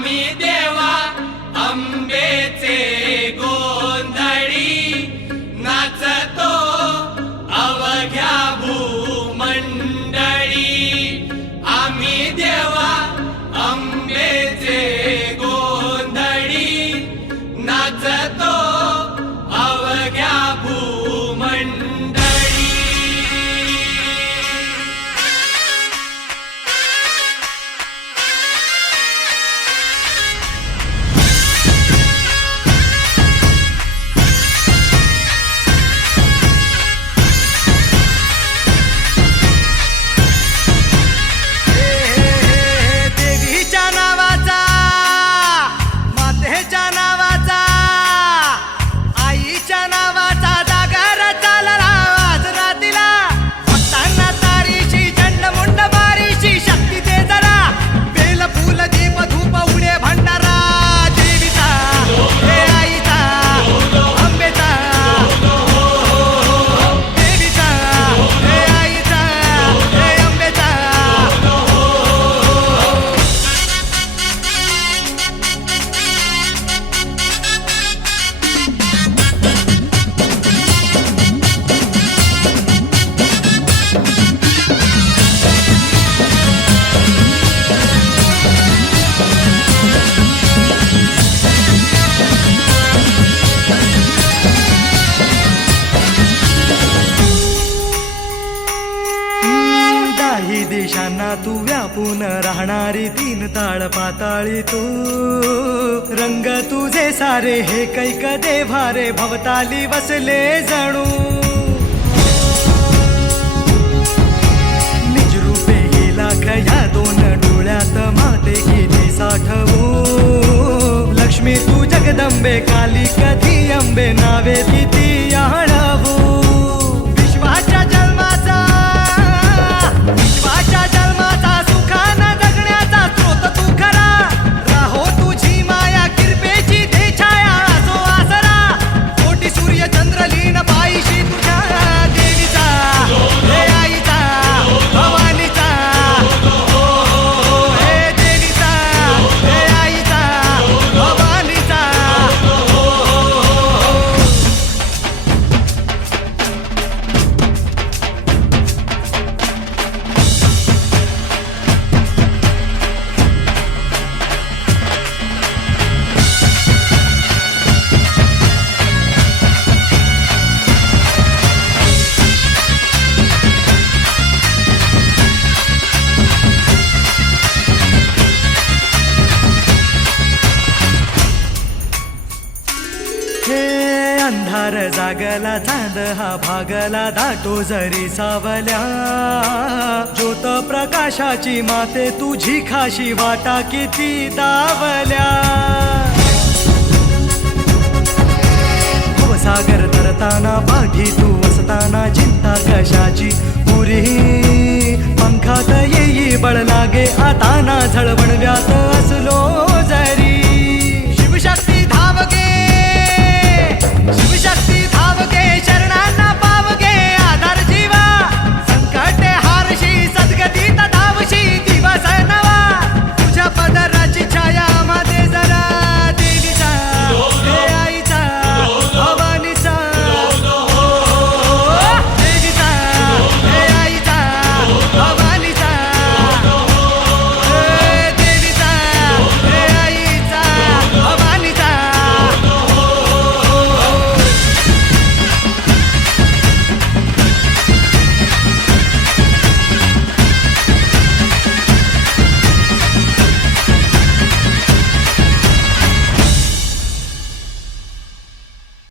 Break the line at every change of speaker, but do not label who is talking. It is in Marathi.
me down. राहणारी तीन ताळ पाताळी तू. रंग तुझे सारे हे कैक देभारे भवताली बसले जणू. निजरूपे लाख या दोन डोळ्यात माते गेली साठवू. लक्ष्मी तू जगदंबे काली कधी अंबे नावे किती आणवू अंधार जागला चांद हा भागला दाटो जरी सावल्या. ज्योत प्रकाशाची माते तुझी खाशी वाटा किती दावल्या. सागर तरताना पाठी तू वसताना चिंता कशाची? पुरी पंखात येई बळ लागे आता ना झळवण व्यात.